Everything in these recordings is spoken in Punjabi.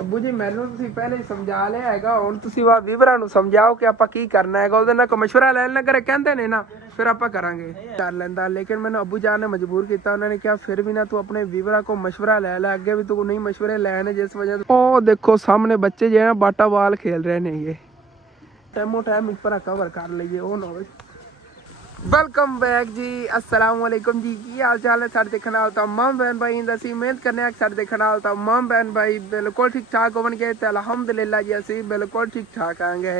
ਅੱਬੂ ਜੀ ਮੈਨੂੰ ਤੁਸੀਂ ਪਹਿਲੇ ਹੀ ਸਮਝਾ ਲਿਆ ਹੈਗਾ, ਹੁਣ ਤੁਸੀਂ ਵਾ ਵੀਵਰਾਂ ਨੂੰ ਸਮਝਾਓ ਕਿ ਆਪਾਂ ਕੀ ਕਰਨਾ ਹੈਗਾ। ਉਹਦੇ ਨਾਲ ਕੋਈ ਮਸ਼ਵਰਾ ਲੈਣ ਲੱਗੇ ਕਹਿੰਦੇ ਨੇ ਨਾ, ਫਿਰ ਆਪਾਂ ਕਰਾਂਗੇ ਕਰ ਲੈਂਦਾ। ਲੇਕਿਨ ਮੈਨੂੰ ਅੱਬੂ ਜਾਨ ਨੇ ਮਜਬੂਰ ਕੀਤਾ, ਉਹਨਾਂ ਨੇ ਕਿਹਾ ਫਿਰ ਵੀ ਨਾ ਤੂੰ ਆਪਣੇ ਵੀਵਰਾਂ ਕੋ ਮਸ਼ਵਰਾ ਲੈ ਲੈ, ਅੱਗੇ ਵੀ ਤੂੰ ਨਹੀਂ ਮਸ਼ਵਰੇ ਲੈਣੇ ਜਿਸ ਵਜ੍ਹਾ ਤੋਂ। ਉਹ ਦੇਖੋ ਸਾਹਮਣੇ ਬੱਚੇ ਜਿਹੜੇ ਬਾਟਾ ਬਾਲ ਖੇਲ ਰਹੇ ਨੇ, ਇਹ ਟਾਈਮੋ ਟਾਈਮ ਇੱਕ ਕਵਰ ਕਰ ਲਈਏ ਉਹ ਨਾ ਹੋਵੇ। ਵੈਲਕਮ बैक जी, अस्सलाम वालेकुम जी। की हाल चाल है साढ़े देखने वाले तमाम बहन भाई ਅਸੀਂ ਮਿਹਨਤ करने साढ़े देखने वाले तमाम बहन भाई बिल्कुल ठीक ठाक होवणगे ते अलहमदुलिल्लाह जी ਅਸੀਂ बिल्कुल ठीक ठाक ਆਂਗੇ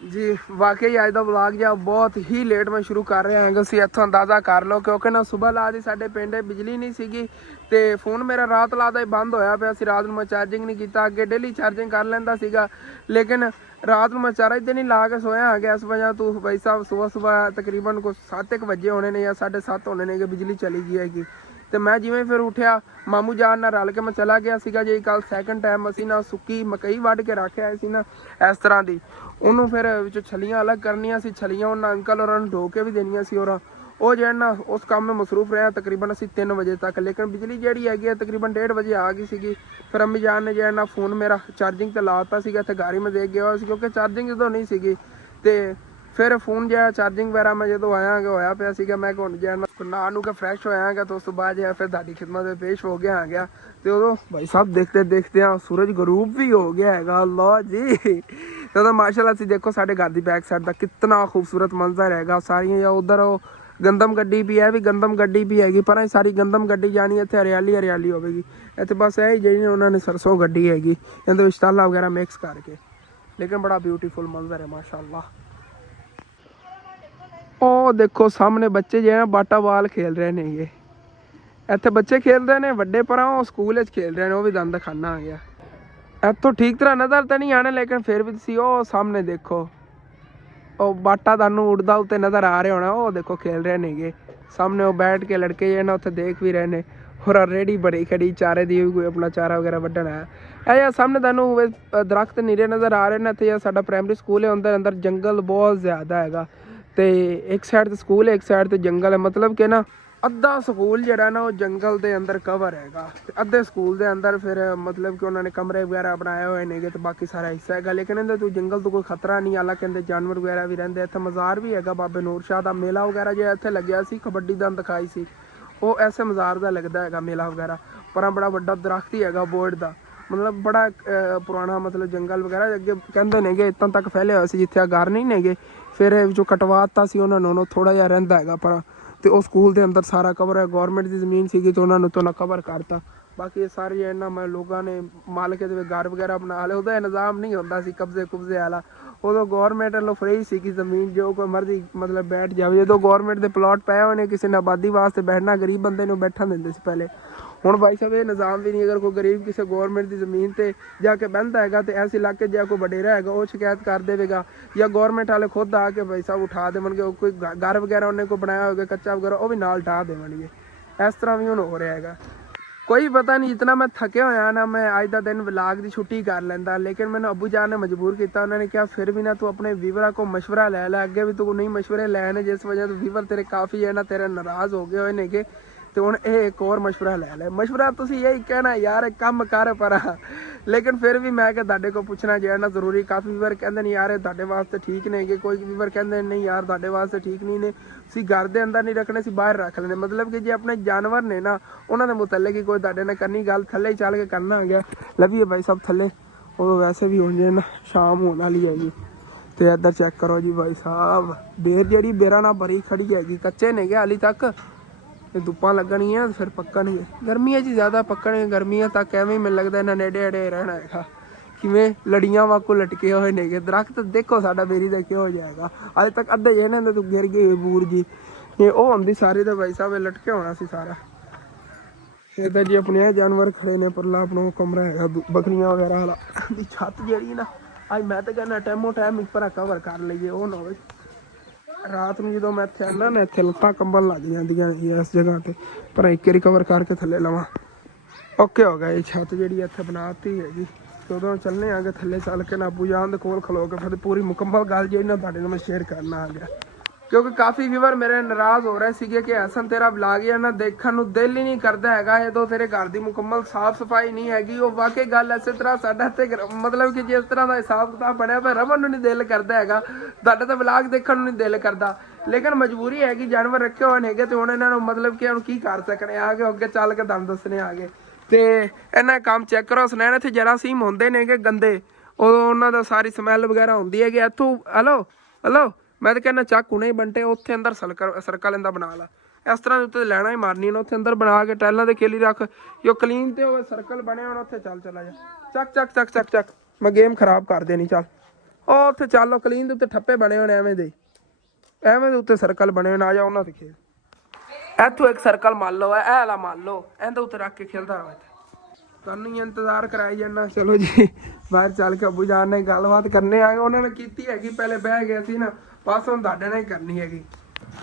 जी। वाकई ਅੱਜ ਦਾ ਵਲੌਗ ਜਿਹਾ ਬਹੁਤ ਹੀ ਲੇਟ ਮੈਂ ਸ਼ੁਰੂ ਕਰ ਰਿਹਾ ਹਾਂ। ਤੁਸੀਂ ਇੱਥੋਂ ਅੰਦਾਜ਼ਾ ਕਰ ਲਓ ਕਿਉਂਕਿ ਨਾ ਸਵੇਰ ਲਾ ਦੀ ਸਾਡੇ ਪਿੰਡ ਬਿਜਲੀ ਨਹੀਂ ਸੀਗੀ ਤੇ ਫੋਨ ਮੇਰਾ ਰਾਤ ਲਾ ਦਾ ਹੀ ਬੰਦ ਹੋਇਆ ਪਿਆ ਸੀ। ਰਾਤ ਨੂੰ ਮੈਂ ਚਾਰਜਿੰਗ ਨਹੀਂ ਕੀਤਾ, ਅੱਗੇ ਡੇਲੀ ਚਾਰਜਿੰਗ ਕਰ ਲੈਂਦਾ ਸੀਗਾ, ਲੇਕਿਨ रात में मैं चारा दिन ही ला के सोया आ गया। इस वजह तो भाई साहब सुबह तकरीबन को 7 बजे होने ने या 7:30 होने ने कि बिजली चली गई हैगी। तो मैं जिमें फिर उठा मामू जान नाल रल के मैं चला गया सीगा जी। कल सैकंड टाइम असी ना सुक्की मकई वढ़ के रख आए सी ना इस तरह की, उन्होंने फिर विच छलियां अलग करनियां सी, छलियां उन्होंने अंकल और ढो के भी देनियां सी और ਉਹ ਜਿਹੜਾ ਨਾ ਉਸ ਕੰਮ में मसरूफ रहा तकरीबन ਅਸੀਂ 3 ਵਜੇ ਤੱਕ। ਲੇਕਿन ਬਿਜਲੀ ਜਿਹੜੀ ਹੈਗੀ ਹੈ ਤਕਰੀਬਨ 1:30 ਵਜੇ ਆ ਗਈ ਸੀਗੀ। ਫਿਰ ਅੰਮੀ ਜਾਨ ਨੇ ਜਿਹੜਾ ਨਾ ਫੋਨ ਮੇਰਾ ਚਾਰਜਿੰਗ ਤੇ ਲਾਤਾ ਸੀਗਾ, ਇੱਥੇ ਗਾੜੀ ਮੈਂ ਦੇਖ ਗਿਆ ਸੀ ਕਿਉਂਕਿ ਚਾਰਜਿੰਗ ਜਦੋਂ ਨਹੀਂ ਸੀਗੀ। ਤੇ ਫਿਰ ਫੋਨ ਜਿਹੜਾ ਚਾਰਜਿੰਗ ਵਗੈਰਾ ਮੈਂ ਜਦੋਂ ਆਇਆਗਾ ਹੋਇਆ ਪਿਆ ਸੀਗਾ। ਮੈਂ ਹੁਣ ਜਿਹੜਾ ਨਾ ਨੂੰ ਕੇ ਫਰੈਸ਼ ਹੋਇਆਗਾ ਤਾਂ ਉਸ ਤੋਂ ਬਾਅਦ ਜਿਹੜਾ ਫਿਰ ਤੁਹਾਡੀ ਖਿਦਮਤ ਵਿੱਚ ਪੇਸ਼ ਹੋ ਗਿਆ ਆ ਗਿਆ। ਤੇ ਉਦੋਂ ਭਾਈ ਸਾਹਿਬ ਦੇਖਦੇ ਦੇਖਦੇ ਆ ਸੂਰਜ ਗਰੂਬ ਵੀ ਹੋ ਗਿਆ ਹੈਗਾ। ਅੱਲਾ ਜੀ तो माशाल्लाह से देखो साढ़े घर की बैक साइड का कितना खूबसूरत मंजर हैगा। सारियां या उधर गंदम गड्डी भी है, भी गंदम गड्डी भी हैगी, पर सारी गंदम गड्डी जानी इतने हरियाली हरियाली होगी। इतने बस यही जी उन्होंने सरसों गड्डी हैगी इहदे विच ताला वगैरह मिक्स करके, लेकिन बड़ा ब्यूटीफुल मंजर है माशाल्लाह। ओ देखो सामने बच्चे जो है बाटा बाल खेल रहे हैं। ये इतने बच्चे खेल रहे हैं, वड्डे पर स्कूल खेल रहे हैं, वो भी दंद खाना आ गया। इतों ठीक तरह नज़र तो नहीं आने, लेकिन फिर भी तुसी ओ सामने देखो ਉਹ ਬਾਟਾ ਤੁਹਾਨੂੰ ਉੜਦਾ ਉੱਤੇ ਨਜ਼ਰ ਆ ਰਿਹਾ ਹੋਣਾ। ਉਹ ਦੇਖੋ ਖੇਲ ਰਹੇ ਨੇਗੇ ਸਾਹਮਣੇ, ਉਹ ਬੈਠ ਕੇ ਲੜਕੇ ਜਿਹੜੇ ਨਾ ਉੱਥੇ ਦੇਖ ਵੀ ਰਹੇ ਨੇ। ਹੋਰ ਰੇੜੀ ਬੜੀ ਖੜੀ ਚਾਰੇ ਦੀ, ਵੀ ਕੋਈ ਆਪਣਾ ਚਾਰਾ ਵਗੈਰਾ ਵੱਢਣ ਆਇਆ। ਇਹ ਜਾਂ ਸਾਹਮਣੇ ਤੁਹਾਨੂੰ ਦਰਖਤ ਨੀਰੇ ਨਜ਼ਰ ਆ ਰਹੇ ਨੇ। ਇੱਥੇ ਸਾਡਾ ਪ੍ਰਾਇਮਰੀ ਸਕੂਲ ਹੈ, ਉਹਦੇ ਅੰਦਰ ਜੰਗਲ ਬਹੁਤ ਜ਼ਿਆਦਾ ਹੈਗਾ ਤੇ ਇੱਕ ਸਾਈਡ ਤੇ ਸਕੂਲ ਹੈ, ਇੱਕ ਸਾਈਡ ਤੇ ਜੰਗਲ ਹੈ। ਮਤਲਬ ਕਿ ਨਾ ਅੱਧਾ ਸਕੂਲ ਜਿਹੜਾ ਨਾ ਉਹ ਜੰਗਲ ਦੇ ਅੰਦਰ ਕਵਰ ਹੈਗਾ ਤੇ ਅੱਧੇ ਸਕੂਲ ਦੇ ਅੰਦਰ ਫਿਰ ਮਤਲਬ ਕਿ ਉਹਨਾਂ ਨੇ ਕਮਰੇ ਵਗੈਰਾ ਬਣਾਏ ਹੋਏ ਨੇਗੇ ਤੇ ਬਾਕੀ ਸਾਰਾ ਹਿੱਸਾ ਹੈਗਾ। ਲੇਕਿਨ ਇਹਦੇ ਤੋਂ ਜੰਗਲ ਤੋਂ ਕੋਈ ਖਤਰਾ ਨਹੀਂ ਆਲਾ, ਕਹਿੰਦੇ ਜਾਨਵਰ ਵਗੈਰਾ ਵੀ ਰਹਿੰਦੇ। ਇੱਥੇ ਮਜ਼ਾਰ ਵੀ ਹੈਗਾ, ਬਾਬੇ ਨੂਰ ਸ਼ਾਹ ਦਾ ਮੇਲਾ ਵਗੈਰਾ ਜਿਹੜਾ ਇੱਥੇ ਲੱਗਿਆ ਸੀ, ਕਬੱਡੀ ਦਾ ਦਿਖਾਈ ਸੀ, ਉਹ ਐਸੇ ਮਜ਼ਾਰ ਦਾ ਲੱਗਦਾ ਹੈਗਾ ਮੇਲਾ ਵਗੈਰਾ। ਪਰ ਬੜਾ ਵੱਡਾ ਦਰਖਤ ਹੀ ਹੈਗਾ ਬੋਰਡ ਦਾ, ਮਤਲਬ ਬੜਾ ਪੁਰਾਣਾ ਮਤਲਬ ਜੰਗਲ ਵਗੈਰਾ ਅੱਗੇ ਕਹਿੰਦੇ ਨੇਗੇ ਇੱਥੋਂ ਤੱਕ ਫੈਲੇ ਹੋਏ ਸੀ ਜਿੱਥੇ ਆ ਘਰ ਨਹੀਂ ਨੇਗੇ। ਫਿਰ ਇਹ ਵਿੱਚੋਂ ਕਟਵਾ ਦਿੱਤਾ ਸੀ ਉਹਨਾਂ ਨੂੰ, ਥੋੜ੍ਹਾ ਜਿਹਾ ਰਹਿੰਦਾ ਹੈਗਾ ਪਰ। ਤੇ ਉਹ ਸਕੂਲ ਦੇ ਅੰਦਰ ਸਾਰਾ ਕਵਰ ਹੈ, ਗੌਰਮੈਂਟ ਦੀ ਜ਼ਮੀਨ ਸੀਗੀ ਤੇ ਉਹਨਾਂ ਨੂੰ ਤੋਂ ਨਾ ਕਵਰ ਕਰਤਾ। ਬਾਕੀ ਸਾਰੇ ਇਹਨਾਂ ਮੈਂ ਲੋਕਾਂ ਨੇ ਮਾਲਕੇ ਦੇ ਘਰ ਵਗੈਰਾ ਬਣਾ ਲਏ। ਉਹਦਾ ਨਿਜ਼ਾਮ ਨਹੀਂ ਹੁੰਦਾ ਸੀ ਕਬਜ਼ੇ ਕੁਬਜ਼ੇ ਵਾਲਾ, ਉਦੋਂ ਗੌਰਮੈਂਟ ਵੱਲੋਂ ਫਰੀ ਸੀਗੀ ਜ਼ਮੀਨ, ਜੋ ਕੋਈ ਮਰਜ਼ੀ ਮਤਲਬ ਬੈਠ ਜਾਵੇ। ਜਦੋਂ ਗੌਰਮੈਂਟ ਦੇ ਪਲਾਟ ਪਏ ਹੋਏ ਨੇ ਕਿਸੇ ਨੇ ਆਬਾਦੀ ਵਾਸਤੇ ਬੈਠਣਾ, ਗਰੀਬ ਬੰਦੇ ਨੂੰ ਬੈਠਣ ਦਿੰਦੇ ਸੀ ਪਹਿਲੇ। ਹੁਣ ਭਾਈ ਸਾਹਿਬ ਇਹ ਨਿਜ਼ਾਮ ਵੀ ਨਹੀਂ। ਅਗਰ ਕੋਈ ਗਰੀਬ ਕਿਸੇ ਗੌਰਮੈਂਟ ਦੀ ਜ਼ਮੀਨ ਤੇ ਜਾ ਕੇ ਬਹਿੰਦਾ ਹੈਗਾ ਤੇ ਇਸ ਇਲਾਕੇ ਜਾਂ ਕੋਈ ਵਡੇਰਾ ਹੈਗਾ ਉਹ ਸ਼ਿਕਾਇਤ ਕਰ ਦੇਵੇਗਾ, ਜਾਂ ਗੌਰਮੈਂਟ ਵਾਲੇ ਖੁਦ ਆ ਕੇ ਭਾਈ ਸਾਹਿਬ ਉਠਾ ਦੇਵਣਗੇ। ਕੋਈ ਘਰ ਵਗੈਰਾ ਉਹਨੇ ਕੋਈ ਬਣਾਇਆ ਹੋਵੇਗਾ ਕੱਚਾ ਵਗੈਰਾ, ਉਹ ਵੀ ਨਾਲ ਢਾਹ ਦੇਵਣਗੇ। ਇਸ ਤਰ੍ਹਾਂ ਵੀ ਹੁਣ ਹੋ ਰਿਹਾ ਹੈਗਾ। ਕੋਈ ਪਤਾ ਨਹੀਂ, ਜਿਤਨਾ ਮੈਂ ਥੱਕਿਆ ਹੋਇਆ ਨਾ ਮੈਂ ਅੱਜ ਦਾ ਦਿਨ ਵਲੌਗ ਦੀ ਛੁੱਟੀ ਕਰ ਲੈਂਦਾ, ਲੇਕਿਨ ਮੈਨੂੰ ਅੱਬੂ ਜਾਨ ਨੇ ਮਜਬੂਰ ਕੀਤਾ। ਉਹਨਾਂ ਨੇ ਕਿਹਾ ਫਿਰ ਵੀ ਨਾ ਤੂੰ ਆਪਣੇ ਵੀਵਰਾਂ ਕੋ ਮਸ਼ਵਰਾ ਲੈ ਲੈ, ਅੱਗੇ ਵੀ ਤੂੰ ਨਹੀਂ ਮਸ਼ਵਰੇ ਲੈਣੇ ਜਿਸ ਵਜ੍ਹਾ ਤੋਂ ਵੀਵਰ ਤੇਰੇ ਕਾਫੀ ਹੈ ਨਾ ਤੇਰੇ ਨਾਰਾਜ਼ ਹੋ ਗਏ ਹੋਏ ਨੇਗੇ। ਤੇ ਹੁਣ ਇਹ ਇੱਕ ਹੋਰ ਮਸ਼ਵਰਾ ਲੈ ਲੈ। ਮਸ਼ਵਰਾ ਤੁਸੀਂ ਇਹੀ ਕਹਿਣਾ ਯਾਰ ਕੰਮ ਕਰ ਪਰ, ਲੇਕਿਨ ਫਿਰ ਵੀ ਮੈਂ ਕਿ ਤੁਹਾਡੇ ਕੋਲ ਪੁੱਛਣਾ ਜਿਹੜਾ ਨਾ ਜ਼ਰੂਰੀ। ਕਾਫੀ ਵੀਵਰ ਕਹਿੰਦੇ ਨੇ ਯਾਰ ਇਹ ਤੁਹਾਡੇ ਵਾਸਤੇ ਠੀਕ ਨੇਗੇ, ਕੋਈ ਵੀਵਰ ਕਹਿੰਦੇ ਨਹੀਂ ਯਾਰ ਤੁਹਾਡੇ ਵਾਸਤੇ ਠੀਕ ਨਹੀਂ ਨੇ, ਤੁਸੀਂ ਘਰ ਦੇ ਅੰਦਰ ਨਹੀਂ ਰੱਖਣੇ, ਅਸੀਂ ਬਾਹਰ ਰੱਖ ਲੈਣੇ। ਮਤਲਬ ਕਿ ਜੇ ਆਪਣੇ ਜਾਨਵਰ ਨੇ ਨਾ ਉਹਨਾਂ ਦੇ ਮੁਤਲਕ ਹੀ ਕੋਈ ਤੁਹਾਡੇ ਨਾਲ ਕਰਨੀ ਗੱਲ, ਥੱਲੇ ਹੀ ਚੱਲ ਕੇ ਕਰਨਾ ਆ ਗਿਆ। ਲਵੀਏ ਭਾਈ ਸਾਹਿਬ ਥੱਲੇ, ਉਹ ਵੈਸੇ ਵੀ ਹੁਣ ਜੇ ਨਾ ਸ਼ਾਮ ਹੋਣ ਵਾਲੀ ਹੈਗੀ। ਤੇ ਇੱਧਰ ਚੈੱਕ ਕਰੋ ਜੀ ਭਾਈ ਸਾਹਿਬ, ਬੇਰ ਜਿਹੜੀ ਬੇਰਾਂ ਨਾਲ ਭਰੀ ਖੜੀ ਹੈਗੀ, ਕੱਚੇ ਨੇਗੇ ਹਾਲੀ ਤੱਕ। ਤੇ ਧੁੱਪਾਂ ਲੱਗਣਗੀਆਂ ਫਿਰ ਪੱਕਣਗੇ। ਗਰਮੀਆਂ 'ਚ ਜ਼ਿਆਦਾ ਪੱਕਣਗੇ, ਗਰਮੀਆਂ ਤੱਕ ਐਵੇਂ ਮੈਨੂੰ ਲੱਗਦਾ ਇਹਨਾਂ ਨੇੜੇ ਅੜੇ ਰਹਿਣਾ ਹੈਗਾ, ਕਿਵੇਂ ਲੜੀਆਂ ਵਾਂਗੂ ਲਟਕੇ ਹੋਏ ਨੇਗੇ। ਦਰਖਤ ਦੇਖੋ ਸਾਡਾ ਬੇਰੀ ਦਾ ਕਿਹੋ ਜਿਹਾ ਹੈਗਾ, ਅੱਜ ਤੱਕ ਅੱਧੇ ਜਿਹੇ ਨੇ ਤੂੰ ਗਿਰ ਗਏ ਬੂਰ ਜੀ। ਇਹ ਉਹ ਹੁੰਦੀ ਸਾਰੀ ਤਾਂ ਭਾਈ ਸਾਹਿਬ ਲਟਕੇ ਹੋਣਾ ਸੀ ਸਾਰਾ। ਇੱਧਰ ਜੀ ਆਪਣੇ ਇਹ ਜਾਨਵਰ ਖੜੇ ਨੇ, ਪਰਲਾ ਆਪਣਾ ਕਮਰਾ ਹੈਗਾ ਬੱਕਰੀਆਂ ਵਗੈਰਾ ਵਾਲਾ ਦੀ ਛੱਤ ਜਿਹੜੀ ਨਾ ਅੱਜ ਮੈਂ ਤਾਂ ਕਹਿੰਦਾ ਟਾਈਮੋ ਟਾਈਮ ਇੱਕ ਭਰਾ ਕਵਰ ਕਰ ਲਈਏ, ਉਹ ਨਾ ਹੋਵੇ। ਰਾਤ ਨੂੰ ਜਦੋਂ ਮੈਂ ਇੱਥੇ ਆਉਂਦਾ ਨਾ ਇੱਥੇ ਲੱਤਾਂ ਕੰਬਣ ਲੱਗ ਜਾਂਦੀਆਂ ਇਸ ਜਗ੍ਹਾ ਤੇ, ਪਰ ਇੱਕ ਵਾਰੀ ਕਵਰ ਕਰਕੇ ਥੱਲੇ ਲਵਾਂ ਓਕੇ ਹੋ ਗਿਆ। ਇਹ ਛੱਤ ਜਿਹੜੀ ਇੱਥੇ ਬਣਾਤੀ ਹੈਗੀ ਤੇ ਉਦੋਂ ਚੱਲਣੇ ਆ ਗਏ ਥੱਲੇ ਚੱਲ ਕੇ ਨਾ ਅੱਬੂ ਜਾਨ ਦੇ ਕੋਲ ਖਲੋ ਕੇ ਫਿਰ ਪੂਰੀ ਮੁਕੰਮਲ ਗੱਲ ਜਿਹੜੀ ਨਾ ਤੁਹਾਡੇ ਨਾਲ ਮੈਂ ਸ਼ੇਅਰ ਕਰਨਾ ਆ ਗਿਆ। ਕਿਉਂਕਿ ਕਾਫੀ ਵੀਵਰ ਮੇਰੇ ਨਾਰਾਜ਼ ਹੋ ਰਹੇ ਸੀਗੇ ਕਿ ਹਸਨ ਤੇਰਾ ਵਲੌਗ ਜਾਂ ਨਾ ਦੇਖਣ ਨੂੰ ਦਿਲ ਹੀ ਨਹੀਂ ਕਰਦਾ ਹੈਗਾ ਜਦੋਂ ਤੇਰੇ ਘਰ ਦੀ ਮੁਕੰਮਲ ਸਾਫ ਸਫਾਈ ਨਹੀਂ ਹੈਗੀ। ਉਹ ਵਾਕਈ ਗੱਲ ਇਸੇ ਤਰ੍ਹਾਂ ਸਾਡਾ ਤੇ ਮਤਲਬ ਕਿ ਜਿਸ ਤਰ੍ਹਾਂ ਦਾ ਹਿਸਾਬ ਕਿਤਾਬ ਬਣਿਆ ਪਿਆ ਰਮਨ ਨੂੰ ਨਹੀਂ ਦਿਲ ਕਰਦਾ ਹੈਗਾ, ਤੁਹਾਡਾ ਤਾਂ ਵਲੌਗ ਦੇਖਣ ਨੂੰ ਨਹੀਂ ਦਿਲ ਕਰਦਾ। ਲੇਕਿਨ ਮਜਬੂਰੀ ਹੈਗੀ, ਜਾਨਵਰ ਰੱਖੇ ਹੋਏ ਨੇਗੇ ਤੇ ਹੁਣ ਇਹਨਾਂ ਨੂੰ ਮਤਲਬ ਕਿ ਹੁਣ ਕੀ ਕਰ ਸਕਣੇ ਆ ਕੇ ਅੱਗੇ ਚੱਲ ਕੇ ਤੁਹਾਨੂੰ ਦੱਸਣੇ ਆ ਗਏ। ਤੇ ਇਹਨਾਂ ਕੰਮ ਚੈੱਕ ਕਰੋ, ਸੁਨੈਣ ਇੱਥੇ ਜਰਾਸੀਮ ਹੁੰਦੇ ਨੇਗੇ ਗੰਦੇ, ਉਦੋਂ ਉਹਨਾਂ ਦਾ ਸਾਰੀ ਸਮੈਲ ਵਗੈਰਾ ਹੁੰਦੀ ਹੈਗੀ ਇੱਥੋਂ। ਹਲੋ ਮੈਂ ਤਾਂ ਕਹਿੰਦਾ ਚੱਕ ਹੁਣੇ ਹੀ ਬੰਟੇ ਉੱਥੇ ਅੰਦਰ ਸਰਕਲ ਇਹਦਾ ਬਣਾ ਲਾ, ਇਸ ਤਰ੍ਹਾਂ ਦੇ ਉੱਤੇ ਲੈਣਾ ਹੀ ਮਾਰਨੀ ਨਾ, ਉੱਥੇ ਅੰਦਰ ਬਣਾ ਕੇ ਟਾਈਲਾਂ ਦੇ ਖੇਲੀ ਰੱਖ, ਜੋ ਕਲੀਨ ਤੇ ਹੋਵੇ ਸਰਕਲ ਬਣਿਆ ਹੁਣ ਉੱਥੇ ਚਲਾ ਜਾ। ਚੱਕ ਮੈਂ ਗੇਮ ਖਰਾਬ ਕਰ ਦੇਣੀ। ਚੱਲ ਉਹ ਉੱਥੇ ਚੱਲੋ, ਕਲੀਨ ਦੇ ਉੱਤੇ ਠੱਪੇ ਬਣੇ ਹੋਣੇ ਐਵੇਂ ਦੇ ਉੱਤੇ ਸਰਕਲ ਬਣੇ ਹੋਣੇ, ਆ ਜਾ ਉਹਨਾਂ ਤੇ ਖੇਲ। ਇੱਥੋਂ ਇੱਕ ਸਰਕਲ ਮੰਨ ਲਓ, ਇਹ ਵਾਲਾ ਮੰਨ ਲਓ, ਇਹਦੇ ਉੱਤੇ ਰੱਖ ਕੇ ਖੇਲਦਾ ਹੋਵੇ। ਤੁਹਾਨੂੰ ਹੀ ਇੰਤਜ਼ਾਰ ਕਰਾਈ ਜਾਣਾ। ਚਲੋ ਜੀ ਬਾਹਰ ਚੱਲ ਕੇ ਅੱਬੂ ਜਾਨ ਨਾਲ ਗੱਲਬਾਤ ਕਰਨੇ ਆ ਗਏ, ਉਹਨਾਂ ਨੇ ਕੀਤੀ ਹੈਗੀ, ਪਹਿਲੇ ਬਹਿ ਗਏ ਸੀ ਨਾ, ਬਸ ਹੁਣ ਤੁਹਾਡੇ ਨਾਲ ਹੀ ਕਰਨੀ ਹੈਗੀ।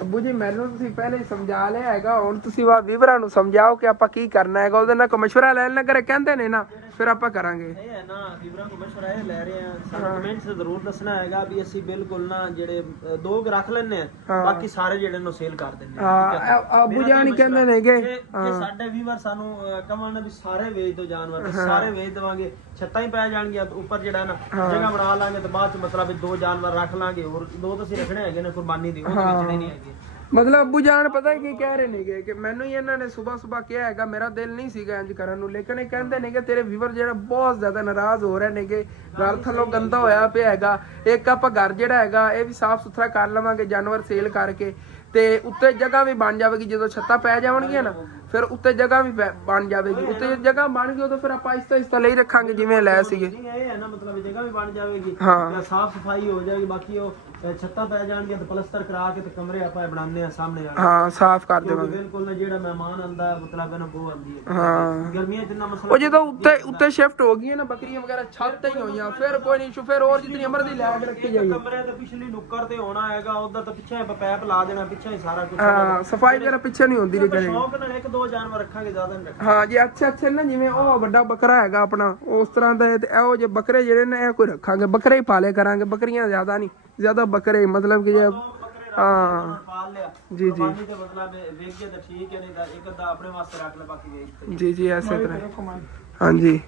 ਅੱਬੂ ਜੀ ਮੈਨੂੰ ਤੁਸੀਂ ਪਹਿਲੇ ਹੀ ਸਮਝਾ ਲਿਆ ਹੈਗਾ, ਹੁਣ ਤੁਸੀਂ ਵਾ ਵੀਵਰਾਂ ਨੂੰ ਸਮਝਾਓ ਕਿ ਆਪਾਂ ਕੀ ਕਰਨਾ ਹੈਗਾ। ਉਹਦੇ ਨਾਲ ਕੋਈ ਮਸ਼ਵਰਾ ਲੈਣ ਲੱਗੇ ਕਹਿੰਦੇ ਨੇ ਨਾ, ਫਿਰ ਆਪਾਂ ਕਰਾਂਗੇ। ਇਹ ਹੈ ਨਾ ਵੀਵਰਾਂ ਕੋਲ ਮਸ਼ਵਰਾ ਇਹ ਲੈ ਰਹੇ ਆ, ਸਾਨੂੰ ਕਮੈਂਟਸ ਜ਼ਰੂਰ ਦੱਸਣਾ ਹੈਗਾ ਵੀ ਅਸੀਂ ਬਿਲਕੁਲ ਨਾ ਜਿਹੜੇ ਦੋ ਰੱਖ ਲੈਣੇ ਆ, ਬਾਕੀ ਸਾਰੇ ਜਿਹੜੇ ਨੂੰ ਸੇਲ ਕਰ ਦਿੰਦੇ ਆ। ਅੱਬੂ ਜਾਨ ਹੀ ਕਹਿੰਦੇ ਨੇਗੇ ਜੇ ਸਾਡੇ ਵੀਵਰ ਸਾਨੂੰ ਕਹਣ ਵੀ ਸਾਰੇ ਵੇਚ ਦੋ ਜਾਨਵਰ, ਸਾਰੇ ਵੇਚ ਦੇਵਾਂਗੇ, ਛੱਤਾਂ ਹੀ ਪੈ ਜਾਣਗੀਆਂ, ਉੱਪਰ ਜਿਹੜਾ ਨਾ ਜਗ੍ਹਾ ਬਣਾ ਲਾਂਗੇ ਤੇ ਬਾਅਦ ਚ ਮਤਲਬ ਦੋ ਜਾਨਵਰ ਰੱਖ ਲਾਂਗੇ, ਹੋਰ ਦੋ ਤੁਸੀਂ ਰੱਖਣੇ ਹੈਗੇ ਨੇ ਕੁਰਬਾਨੀ ਦੇ, ਉਹ ਵੇਚਣੇ ਨਹੀਂ ਹੈਗੇ। ਮਤਲਬ ਅੱਬੂ ਜਾਨ ਪਤਾ ਕੀ ਕਹਿ ਰਹੇ ਨੇਗੇ ਕਿ ਮੈਨੂੰ ਹੀ ਇਹਨਾਂ ਨੇ ਸੁਬਹ ਕਿਹਾ ਹੈਗਾ, ਮੇਰਾ ਦਿਲ ਨਹੀਂ ਸੀਗਾ ਇੰਜ ਕਰਨ ਨੂੰ, ਲੇਕਿਨ ਇਹ ਕਹਿੰਦੇ ਨੇਗੇ ਤੇਰੇ ਵੀਵਰ ਜਿਹੜਾ ਬਹੁਤ ਜ਼ਿਆਦਾ ਨਾਰਾਜ਼ ਹੋ ਰਹੇ ਨੇਗੇ, ਘਰ ਥੱਲੋਂ ਗੰਦਾ ਹੋਇਆ ਪਿਆ ਹੈਗਾ। ਇੱਕ ਆਪਾਂ ਘਰ ਜਿਹੜਾ ਹੈਗਾ ਇਹ ਵੀ ਸਾਫ਼ ਸੁਥਰਾ ਕਰ ਲਵਾਂਗੇ ਜਾਨਵਰ ਸੇਲ ਕਰਕੇ, ਤੇ ਉੱਤੇ ਜਗ੍ਹਾ ਵੀ ਬਣ ਜਾਵੇਗੀ, ਜਦੋਂ ਛੱਤਾਂ ਪੈ ਜਾਣਗੀਆਂ ਨਾ ਫਿਰ ਉੱਤੇ ਜਗ੍ਹਾ ਵੀ ਬਣ ਜਾਵੇਗੀ। ਉੱਤੇ ਜਗ੍ਹਾ ਬਣ ਗਈ ਉਦੋਂ ਫਿਰ ਆਪਾਂ ਆਹਿਸਤਾ ਲਈ ਰੱਖਾਂਗੇ ਜਿਵੇਂ ਲੈ ਸੀਗੇ। ਇਹ ਹੈ ਨਾ ਮਤਲਬ ਜਗ੍ਹਾ ਵੀ ਬਣ ਜਾਵੇਗੀ, ਹਾਂ ਸਾਫ ਸਫਾਈ ਹੋ ਜਾਏਗੀ, ਬਾਕੀ ਉਹ ਛੱਤਾਂ ਪੈ ਜਾਣਗੀਆਂ ਤੇ ਪਲਸਤਰ ਕਰਾ ਕੇ ਤੇ ਕਮਰੇ ਆਪਾਂ ਬਣਾਉਂਦੇ ਆ ਸਾਹਮਣੇ ਆ, ਹਾਂ ਸਾਫ਼ ਕਰ ਦੇਵਾਂਗੇ ਬਿਲਕੁਲ ਨਾ, ਜਿਹੜਾ ਮਹਿਮਾਨ ਆਂਦਾ ਮਤਲਬ ਇਹਨਾਂ ਬੋ ਆਂਦੀ ਹੈ। ਹਾਂ ਗਰਮੀਆਂ ਚ ਇੰਨਾ ਮਸਲਾ, ਉਹ ਜਦੋਂ ਉੱਤੇ ਸ਼ਿਫਟ ਹੋ ਗਈਆਂ ਨਾ ਬੱਕਰੀਆਂ ਵਗੈਰਾ ਛੱਤ ਤੇ ਹੀ ਹੋਈਆਂ, ਫਿਰ ਕੋਈ ਨਹੀਂ ਇਸ਼ੂ, ਫਿਰ ਹੋਰ ਜਿੰਨੀ ਮਰਜ਼ੀ ਲੈ ਕੇ ਰੱਖੀ ਜਾਈਏ। ਕਮਰੇ ਤੇ ਪਿਛਲੀ ਨੁੱਕਰ ਤੇ ਹੋਣਾ ਹੈਗਾ, ਉਧਰ ਤਾਂ ਪਿੱਛੇ ਪੈਪ ਲਾ ਦੇਣਾ, ਪਿੱਛੇ ਹੀ ਸਾਰਾ ਕੁਝ। ਹਾਂ ਸਫਾਈ ਵਗੈਰਾ ਪਿੱਛੇ ਨਹੀਂ ਹੁੰਦੀ ਲੇਕਿਨ ਸ਼ੌਕ ਨਾਲ ਇੱਕ ਦੋ ਜਾਨਵਰ ਰੱਖਾਂਗੇ, ਜ਼ਿਆਦਾ ਨਹੀਂ ਰੱਖਾਂਗੇ। ਹਾਂ ਜੀ ਅੱਛਾ ਨਾ, ਜਿਵੇਂ ਉਹ ਵੱਡਾ ਬੱਕਰਾ ਹੈਗਾ ਆਪਣਾ ਉਸ ਤਰ੍ਹਾਂ ਦਾ, ਤੇ ਇਹੋ ਜਿਹੇ ਬੱਕਰੇ ਜਿਹੜੇ ਨੇ ਇਹ ਕੋਈ ਰੱਖਾਂਗੇ, ਬੱਕਰੇ ਹੀ ਪਾਲੇ ਕਰਾਂਗੇ, ਬੱਕਰੀਆਂ ਜ਼ਿਆਦਾ ਨਹੀਂ, ਜ਼ਿਆਦਾ ਬੱਕਰੇ ਮਤਲਬ ਕਿ ਜੇ ਹਾਂ ਪਾਲ ਲਿਆ ਜੀ ਤੇ ਮਤਲਬ ਵੇਖ ਗਿਆ ਤਾਂ ਠੀਕ ਹੈ, ਨਹੀਂ ਤਾਂ ਇੱਕ ਅੱਧਾ ਆਪਣੇ ਵਾਸਤੇ ਰੱਖ ਲੈ, ਬਾਕੀ ਵੇਚ ਜੀ ਐਸੇ ਤਰ੍ਹਾਂ। ਹਾਂਜੀ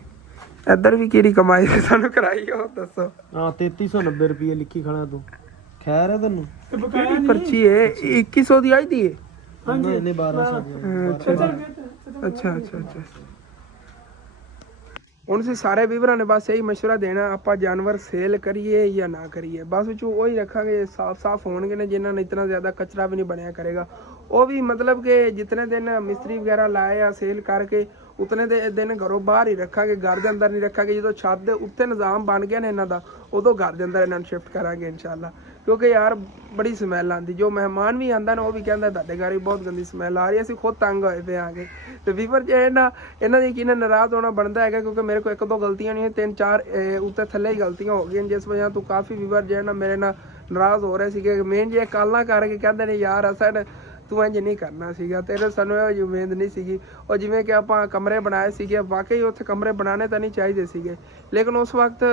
ਇੱਧਰ ਵੀ ਕਿਹੜੀ ਕਮਾਈ ਸਾਨੂੰ ਕਰਾਈ ਉਹ ਦੱਸੋ। ਹਾਂ 3390 ਰੁਪਏ ਲਿਖੀ ਖੜਾ ਤੂੰ, ਖੈਰ ਹੈ ਤੈਨੂੰ ਕਿਹੜੀ ਪਰਚੀ ਹੈ? 2100 ਦੀ ਆਈ ਦੀ ਹੈ। ਹਾਂਜੀ ਇਹਨੇ 1200 ਦੀ। ਅੱਛਾ ਹੁਣ ਅਸੀਂ ਸਾਰੇ ਵੀਵਰਾਂ ਨੇ ਬਸ ਇਹੀ ਮਸ਼ਵਰਾ ਦੇਣਾ, ਆਪਾਂ ਜਾਨਵਰ ਸੇਲ ਕਰੀਏ ਜਾਂ ਨਾ ਕਰੀਏ, ਬਸ ਉਹ ਉਹੀ ਰੱਖਾਂਗੇ, ਸਾਫ਼ ਹੋਣਗੇ ਨੇ, ਜਿਨ੍ਹਾਂ ਨੇ ਇਤਨਾ ਜ਼ਿਆਦਾ ਕਚਰਾ ਵੀ ਨਹੀਂ ਬਣਿਆ ਕਰੇਗਾ। ਉਹ ਵੀ ਮਤਲਬ ਕਿ ਜਿਤਨੇ ਦਿਨ ਮਿਸਤਰੀ ਵਗੈਰਾ ਲਾਏ ਆ ਸੇਲ ਕਰਕੇ ਉਤਨੇ ਦੇ ਦਿਨ ਘਰੋਂ ਬਾਹਰ ਹੀ ਰੱਖਾਂਗੇ, ਘਰ ਦੇ ਅੰਦਰ ਨਹੀਂ ਰੱਖਾਂਗੇ। ਜਦੋਂ ਛੱਤ ਦੇ ਉੱਤੇ ਨਿਜ਼ਾਮ ਬਣ ਗਿਆ ਨੇ ਇਹਨਾਂ ਦਾ, ਉਦੋਂ ਘਰ ਦੇ ਅੰਦਰ ਇਹਨਾਂ ਨੂੰ ਸ਼ਿਫਟ ਕਰਾਂਗੇ ਇਨਸ਼ਾਅੱਲਾ। ਕਿਉਂਕਿ ਯਾਰ ਬੜੀ ਸਮੈਲ ਆਉਂਦੀ, ਜੋ ਮਹਿਮਾਨ ਵੀ ਆਂਦਾ ਨਾ ਉਹ ਵੀ ਕਹਿੰਦਾ ਤੁਹਾਡੇ ਘਰ ਹੀ ਬਹੁਤ ਗੰਦੀ ਸਮੈਲ ਆ ਰਹੀ, ਅਸੀਂ ਖੁਦ ਤੰਗ ਹੋਏ ਪਏ ਆ ਗਏ। ਤੇ ਵੀਵਰ ਜੇ ਇਹਨਾਂ ਦੀ ਯਕੀਨ ਨਾਰਾਜ਼ ਹੋਣਾ ਬਣਦਾ ਹੈਗਾ, ਕਿਉਂਕਿ ਮੇਰੇ ਕੋਲ ਇੱਕ ਦੋ ਗਲਤੀਆਂ ਨਹੀਂ, 3-4 ਉੱਤੇ ਥੱਲੇ ਹੀ ਗਲਤੀਆਂ ਹੋ ਗਈਆਂ, ਜਿਸ ਵਜ੍ਹਾ ਤੋਂ ਕਾਫੀ ਵੀਵਰ ਜਿਹੜੇ ਨਾ ਮੇਰੇ ਨਾਲ ਨਾਰਾਜ਼ ਹੋ ਰਹੇ ਸੀਗੇ। ਮੇਨ ਜੇ ਕਾਲਾਂ ਕਰਕੇ ਕਹਿੰਦੇ ਨੇ ਯਾਰ ਅਸਲ ਤੂੰ ਇੰਜ ਨਹੀਂ ਕਰਨਾ ਸੀਗਾ, ਤੇਰੇ ਸਾਨੂੰ ਇਹੋ ਜਿਹੀ ਉਮੀਦ ਨਹੀਂ ਸੀਗੀ। ਉਹ ਜਿਵੇਂ ਕਿ ਆਪਾਂ ਕਮਰੇ ਬਣਾਏ ਸੀਗੇ, ਵਾਕਈ ਉੱਥੇ ਕਮਰੇ ਬਣਾਉਣੇ ਤਾਂ ਨਹੀਂ ਚਾਹੀਦੇ ਸੀਗੇ, ਲੇਕਿਨ ਉਸ ਵਕਤ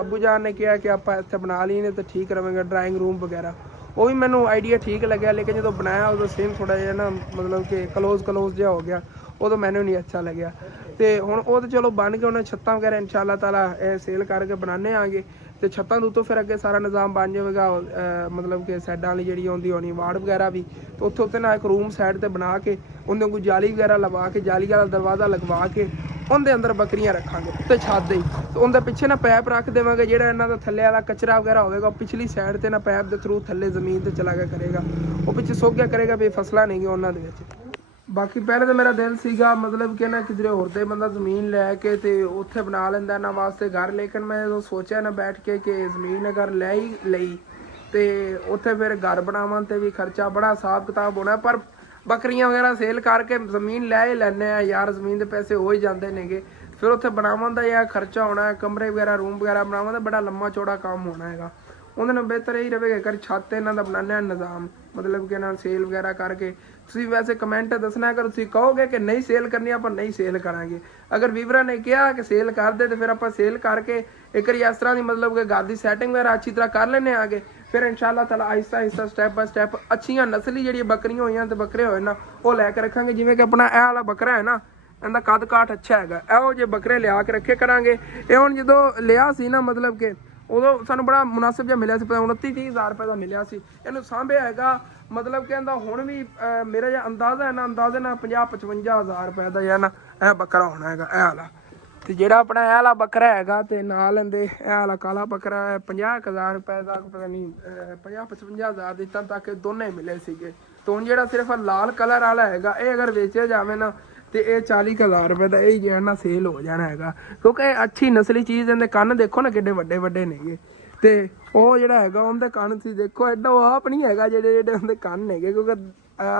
ਅੱਬੂ ਜਾਨ ਨੇ ਕਿਹਾ ਕਿ ਆਪਾਂ ਇੱਥੇ ਬਣਾ ਲਈਏ ਤਾਂ ਠੀਕ ਰਹਾਂਗੇ, ਡਰਾਇੰਗ ਰੂਮ ਵਗੈਰਾ। ਉਹ ਵੀ ਮੈਨੂੰ ਆਈਡੀਆ ਠੀਕ ਲੱਗਿਆ, ਲੇਕਿਨ ਜਦੋਂ ਬਣਾਇਆ ਉਦੋਂ ਸੇਮ ਥੋੜ੍ਹਾ ਜਿਹਾ ਨਾ ਮਤਲਬ ਕਿ ਕਲੋਜ਼ ਜਿਹਾ ਹੋ ਗਿਆ, ਉਦੋਂ ਮੈਨੂੰ ਨਹੀਂ ਅੱਛਾ ਲੱਗਿਆ। ਤੇ ਹੁਣ ਉਹ ਤਾਂ ਚਲੋ ਬਣ ਕੇ ਉਹਨਾਂ ਛੱਤਾਂ ਵਗੈਰਾ ਇਨਸ਼ਾਅੱਲਾ ਤਾਲਾ ਇਹ ਸੇਲ ਕਰਕੇ ਬਣਾਉਂਦੇ ਆਂਗੇ, ਤੇ ਛੱਤਾਂ ਦੇ ਉੱਤੋਂ ਫਿਰ ਅੱਗੇ ਸਾਰਾ ਨਿਜ਼ਾਮ ਬਣ ਜਾਵੇਗਾ। ਮਤਲਬ ਕਿ ਸਾਈਡਾਂ ਵਾਲੀ ਜਿਹੜੀ ਆਉਂਦੀ ਹੋਣੀ ਵਾਰਡ ਵਗੈਰਾ ਵੀ, ਤੇ ਉੱਥੇ ਨਾ ਇੱਕ ਰੂਮ ਸਾਈਡ ਤੇ ਬਣਾ ਕੇ ਉਹਦੇ ਕੋਈ ਜਾਲੀ ਵਗੈਰਾ ਲਵਾ ਕੇ, ਜਾਲੀ ਵਾਲਾ ਦਰਵਾਜ਼ਾ ਲਗਵਾ ਕੇ ਉਹਦੇ ਅੰਦਰ ਬੱਕਰੀਆਂ ਰੱਖਾਂਗੇ ਤੇ ਛੱਤ ਦੇ, ਤੇ ਉਹਦੇ ਪਿੱਛੇ ਨਾ ਪੈਪ ਰੱਖ ਦੇਵਾਂਗੇ, ਜਿਹੜਾ ਇਹਨਾਂ ਦਾ ਥੱਲੇ ਵਾਲਾ ਕਚਰਾ ਵਗੈਰਾ ਹੋਵੇਗਾ ਉਹ ਪਿਛਲੀ ਸਾਈਡ ਤੇ ਨਾ ਪੈਪ ਦੇ ਥਰੂ ਥੱਲੇ ਜ਼ਮੀਨ ਤੇ ਚਲਾ ਕੇ ਕਰੇਗਾ, ਉਹ ਪਿੱਛੇ ਸੁੱਕ ਗਿਆ ਕਰੇਗਾ ਵੀ ਫਸਲਾਂ ਨਹੀਂ ਉਹਨਾਂ ਦੇ ਵਿੱਚ। ਬਾਕੀ ਪਹਿਲੇ ਤਾਂ ਮੇਰਾ ਦਿਲ ਸੀਗਾ ਮਤਲਬ ਕਿ ਨਾ ਕਿਧਰੇ ਹੋਰ ਤੇ ਬੰਦਾ ਜ਼ਮੀਨ ਲੈ ਕੇ ਤੇ ਉੱਥੇ ਬਣਾ ਲੈਂਦਾ ਇਹਨਾਂ ਵਾਸਤੇ ਘਰ, ਲੇਕਿਨ ਮੈਂ ਜਦੋਂ ਸੋਚਿਆ ਨਾ ਬੈਠ ਕੇ ਕਿ ਜ਼ਮੀਨ ਅਗਰ ਲੈ ਹੀ ਲਈ ਤੇ ਉੱਥੇ ਫਿਰ ਘਰ ਬਣਾਉਣ ਤੇ ਵੀ ਖਰਚਾ ਬੜਾ ਹਿਸਾਬ ਕਿਤਾਬ ਹੋਣਾ, ਪਰ ਬੱਕਰੀਆਂ ਵਗੈਰਾ ਸੇਲ ਕਰਕੇ ਜ਼ਮੀਨ ਲੈ ਹੀ ਲੈਂਦੇ ਆ ਯਾਰ, ਜ਼ਮੀਨ ਦੇ ਪੈਸੇ ਹੋ ਹੀ ਜਾਂਦੇ ਨੇਗੇ। ਫਿਰ ਉੱਥੇ ਬਣਾਉਣ ਦਾ ਯਾਰ ਖਰਚਾ ਹੋਣਾ, ਕਮਰੇ ਵਗੈਰਾ ਰੂਮ ਵਗੈਰਾ ਬਣਾਉਣ ਦਾ ਬੜਾ ਲੰਮਾ ਚੌੜਾ ਕੰਮ ਹੋਣਾ ਹੈਗਾ। ਉਹਦੇ ਨਾਲ ਬਿਹਤਰ ਇਹ ਰਹੇਗਾ ਕਰ ਛੱਤ ਇਹਨਾਂ ਦਾ ਬਣਾਉਂਦੇ ਹਾਂ ਨਿਜ਼ਾਮ, ਮਤਲਬ ਕਿ ਨਾਲ ਸੇਲ ਵਗੈਰਾ ਕਰਕੇ। ਤੁਸੀਂ ਵੈਸੇ ਕਮੈਂਟ ਦੱਸਣਾ, ਅਗਰ ਤੁਸੀਂ ਕਹੋਗੇ ਕਿ ਨਹੀਂ ਸੇਲ ਕਰਨੀ ਆਪਾਂ ਨਹੀਂ ਸੇਲ ਕਰਾਂਗੇ। ਅਗਰ ਵੀਵਰਾਂ ਨੇ ਕਿਹਾ ਕਿ ਸੇਲ ਕਰ ਦੇ ਤੇ ਫਿਰ ਆਪਾਂ ਸੇਲ ਕਰਕੇ ਇੱਕ ਵਾਰੀ ਇਸ ਤਰ੍ਹਾਂ ਦੀ ਮਤਲਬ ਕਿ ਘਰ ਦੀ ਸੈਟਿੰਗ ਵਗੈਰਾ ਅੱਛੀ ਤਰ੍ਹਾਂ ਕਰ ਲੈਣੇ ਆਗੇ। ਫਿਰ ਇਨਸ਼ਾਅੱਲਾ ਤਾਲਾ ਆਹਿਸਤਾ ਆਹਿਸਤਾ ਸਟੈਪ ਬਾय ਸਟੈਪ ਅੱਛੀਆਂ ਨਸਲੀ ਜਿਹੜੀਆਂ ਬੱਕਰੀਆਂ ਹੋਈਆਂ ਤੇ ਬੱਕਰੇ ਹੋਏ ਨਾ ਉਹ ਲੈ ਕੇ ਰੱਖਾਂਗੇ। ਜਿਵੇਂ ਕਿ ਆਪਣਾ ਇਹ ਵਾਲਾ ਬੱਕਰਾ ਹੈ ਨਾ, ਇਹਦਾ ਕੱਦ ਕਾਠ ਅੱਛਾ ਹੈਗਾ, ਇਹੋ ਜਿਹੇ ਬੱਕਰੇ ਲਿਆ ਕੇ ਰੱਖੇ ਕਰਾਂਗੇ। ਇਹ ਹੁਣ ਜਦੋਂ ਲਿਆ ਸੀ ਨਾ ਮਤਲਬ ਕਿ ਉਦੋਂ ਸਾਨੂੰ ਬੜਾ ਮੁਨਾਸਿਬ ਜਿਹਾ ਮਿਲਿਆ ਸੀ, 29-30 ਹਜ਼ਾਰ ਰੁਪਏ ਦਾ ਮਿਲਿਆ ਸੀ। ਇਹਨੂੰ ਸਾਂਭਿਆ ਹੈਗਾ ਮਤਲਬ ਕਿ ਇਹਦਾ ਹੁਣ ਵੀ ਮੇਰਾ ਜਿਹਾ ਅੰਦਾਜ਼ਾ ਹੈ ਨਾ, ਅੰਦਾਜ਼ੇ ਨਾਲ 50-55 ਹਜ਼ਾਰ ਰੁਪਏ ਦਾ ਨਾ ਇਹ ਬੱਕਰਾ ਹੋਣਾ ਹੈਗਾ ਇਹ ਵਾਲਾ। ਤੇ ਜਿਹੜਾ ਆਪਣਾ ਇਹ ਵਾਲਾ ਬੱਕਰਾ ਹੈਗਾ ਤੇ ਨਾਲ ਇਹਦੇ ਇਹ ਵਾਲਾ ਕਾਲਾ ਬੱਕਰਾ 50,000 ਰੁਪਏ ਦਾ, ਪਤਾ ਨਹੀਂ 50-55 ਹਜ਼ਾਰ ਦਿੱਤਾ ਤੱਕ ਦੋਨੇ ਮਿਲੇ ਸੀਗੇ। ਤੇ ਹੁਣ ਜਿਹੜਾ ਸਿਰਫ ਲਾਲ ਕਲਰ ਵਾਲਾ ਹੈਗਾ ਇਹ ਅਗਰ ਵੇਚਿਆ ਜਾਵੇ ਨਾ ਤੇ ਇਹ 40,000 ਰੁਪਏ ਦਾ ਇਹ ਜਿਹੜਾ ਨਾ ਸੇਲ ਹੋ ਜਾਣਾ ਹੈਗਾ, ਕਿਉਂਕਿ ਇਹ ਅੱਛੀ ਨਸਲੀ ਚੀਜ਼। ਇਹਦੇ ਕੰਨ ਦੇਖੋ ਨਾ ਕਿੱਡੇ ਵੱਡੇ ਵੱਡੇ ਨੇਗੇ, ਤੇ ਉਹ ਜਿਹੜਾ ਹੈਗਾ ਉਹਦੇ ਕੰਨ ਤੁਸੀਂ ਦੇਖੋ ਐਡਾ ਉਹ ਆਪ ਨਹੀਂ ਹੈਗਾ ਜਿਹੜੇ ਉਹਦੇ ਕੰਨ ਹੈਗੇ, ਕਿਉਂਕਿ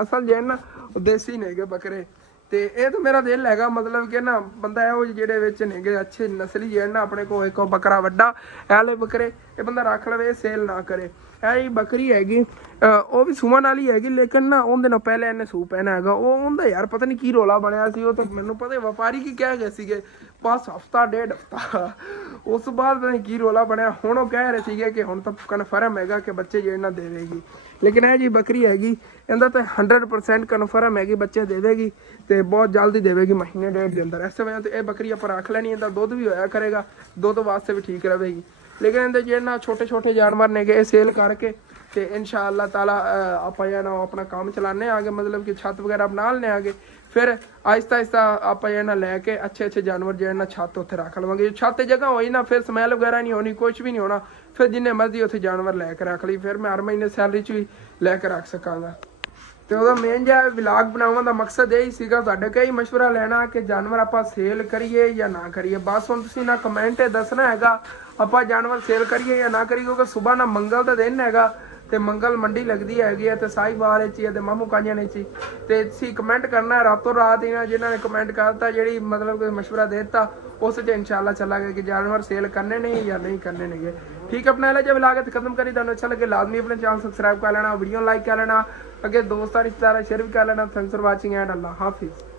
ਅਸਲ ਜਿਹੜੇ ਨਾ ਉਹ ਦੇਸੀ ਨੇਗੇ ਬੱਕਰੇ। ਤੇ ਇਹ ਤਾਂ ਮੇਰਾ ਦਿਲ ਹੈਗਾ ਮਤਲਬ ਕਿ ਨਾ ਬੰਦਾ ਇਹੋ ਜਿਹੇ ਜਿਹੜੇ ਵਿੱਚ ਨੇਗੇ ਅੱਛੇ ਨਸਲੀ ਜਿਹੜੇ ਨਾ ਆਪਣੇ ਕੋਲ ਇੱਕ ਬੱਕਰਾ ਵੱਡਾ ਇਹ ਵਾਲੇ ਬੱਕਰੇ ਇਹ ਬੰਦਾ ਰੱਖ ਲਵੇ, ਸੇਲ ਨਾ ਕਰੇ। ਇਹ ਹੀ ਬੱਕਰੀ ਹੈਗੀ ਉਹ ਵੀ ਸੂਣ ਵਾਲੀ ਹੈਗੀ, ਲੇਕਿਨ ਨਾ ਉਹਦੇ ਨਾਲ ਪਹਿਲੇ ਇਹਨੇ ਸੂ ਪੈਣਾ ਹੈਗਾ। ਉਹ ਉਹਦਾ ਯਾਰ ਪਤਾ ਨਹੀਂ ਕੀ ਰੋਲਾ ਬਣਿਆ ਸੀ, ਉਹ ਤਾਂ ਮੈਨੂੰ ਪਤਾ ਵਪਾਰੀ ਕੀ ਕਹਿ ਗਏ ਸੀਗੇ ਬਸ ਹਫਤਾ ਡੇਢ ਹਫਤਾ, ਉਸ ਤੋਂ ਬਾਅਦ ਪਤਾ ਨਹੀਂ ਕੀ ਰੋਲਾ ਬਣਿਆ। ਹੁਣ ਉਹ ਕਹਿ ਰਹੇ ਸੀਗੇ ਕਿ ਹੁਣ ਤਾਂ ਕਨਫਰਮ ਹੈਗਾ ਕਿ ਬੱਚੇ ਜਿਹੜੇ ਨਾ ਦੇਵੇਗੀ। ਲੇਕਿਨ ਇਹ ਜੀ ਬੱਕਰੀ ਹੈਗੀ ਇਹਦਾ ਤਾਂ 100% ਕਨਫਰਮ ਹੈਗੀ ਬੱਚੇ ਦੇ ਦੇਗੀ ਤੇ ਬਹੁਤ ਜਲਦੀ ਦੇਵੇਗੀ, ਮਹੀਨੇ ਡੇਢ ਦੇ ਅੰਦਰ। ਇਸੇ ਵਜ੍ਹਾ ਤੇ ਇਹ ਬੱਕਰੀ ਆਪਾਂ ਰੱਖ ਲੈਣੀ, ਇਹਦਾ ਦੁੱਧ ਵੀ ਹੋਇਆ ਕਰੇਗਾ, ਦੁੱਧ ਵਾਸਤੇ ਵੀ ਠੀਕ ਰਹੇਗੀ। ਲੇਕਿਨ ਇਹਦੇ ਜਿਹੜੇ ਨਾ ਛੋਟੇ ਛੋਟੇ ਜਾਨਵਰ ਨੇਗੇ ਇਹ ਸੇਲ ਕਰਕੇ ਤੇ ਇਨਸ਼ਾਅੱਲਾ ਤਾਲਾ ਆਪਾਂ ਜਿਹੜਾ ਆਪਣਾ ਕੰਮ ਚਲਾਣੇ ਆਗੇ, ਮਤਲਬ ਕਿ ਛੱਤ ਵਗੈਰਾ ਬਣਾ ਲੈਣੇ ਆਗੇ। ਫਿਰ ਆਹਿਸਤਾ ਆਹਿਸਤਾ ਆਪਾਂ ਜਿਹੜਾ ਲੈ ਕੇ ਅੱਛੇ ਅੱਛੇ ਜਾਨਵਰ ਜਿਹੜੇ ਨਾ ਛੱਤ ਉੱਥੇ ਰੱਖ ਲਵਾਂਗੇ। ਛੱਤ ਤੇ ਜਗ੍ਹਾ ਹੋਈ ਨਾ ਫਿਰ ਸਮੈਲ ਵਗੈਰਾ ਨਹੀਂ ਹੋਣੀ, ਕੁਝ ਵੀ ਨਹੀਂ ਹੋਣਾ। ਫਿਰ ਜਿੰਨੇ ਮਰਜ਼ੀ ਉੱਥੇ ਜਾਨਵਰ ਲੈ ਕੇ ਰੱਖ ਲਈ, ਫਿਰ ਮੈਂ ਹਰ ਮਹੀਨੇ ਸੈਲਰੀ 'ਚ ਵੀ ਲੈ ਕੇ ਰੱਖ ਸਕਾਂਗਾ। ਤੇ ਉਹਦਾ ਮੇਨ ਜਿਹਾ ਵਲੌਗ ਬਣਾਉਣ ਦਾ ਮਕਸਦ ਇਹ ਹੀ ਸੀਗਾ ਤੁਹਾਡੇ ਕਈ ਮਸ਼ਵਰਾ ਲੈਣਾ ਕਿ ਜਾਨਵਰ ਆਪਾਂ ਸੇਲ ਕਰੀਏ ਜਾਂ ਨਾ ਕਰੀਏ। ਬਸ ਹੁਣ ਤੁਸੀਂ ਨਾ ਕਮੈਂਟ ਦੱਸਣਾ ਹੈਗਾ ਆਪਾਂ ਜਾਨਵਰ ਸੇਲ ਕਰੀਏ ਜਾਂ ਨਾ ਕਰੀਏ, ਕਿਉਂਕਿ ਸਵੇਰ ਨਾ ਮੰਗਲ ਦਾ ਦਿਨ ਹੈਗਾ ਤੇ ਮੰਗਲ ਮੰਡੀ ਲੱਗਦੀ ਹੈਗੀ ਹੈ ਤੇ ਸਾਈਵਾਲ ਵਿੱਚ ਹੀ ਤੇ ਮਾਮੂ ਕਾਂਜਾ ਨੇ ਚ। ਤੇ ਤੁਸੀਂ ਕਮੈਂਟ ਕਰਨਾ ਰਾਤੋਂ ਰਾਤ ਹੀ ਨਾ, ਜਿਨ੍ਹਾਂ ਨੇ ਕਮੈਂਟ ਕਰਤਾ ਜਿਹੜੀ ਮਤਲਬ ਕਿ ਮਸ਼ਵਰਾ ਦੇ ਦਿੱਤਾ ਉਸ 'ਚ ਇਨਸ਼ਾਅੱਲਾ ਚੱਲਾਂਗੇ ਕਿ ਜਾਨਵਰ ਸੇਲ ਕਰਨੇ ਨਹੀਂ ਜਾਂ ਨਹੀਂ ਕਰਨੇ ਨੇਗੇ। ਠੀਕ ਹੈ, अपना जो वलॉग खत्म करी, ਤੁਹਾਨੂੰ अच्छा लगे लाजमी अपने चैनल सब्सक्राइब कर लेना, वीडियो लाइक कर लेना, अगे दोस्तां रिश्तेदार शेयर भी कर लेना। थैंक्स फॉर वाचिंग एंड अल्लाह हाफिज़।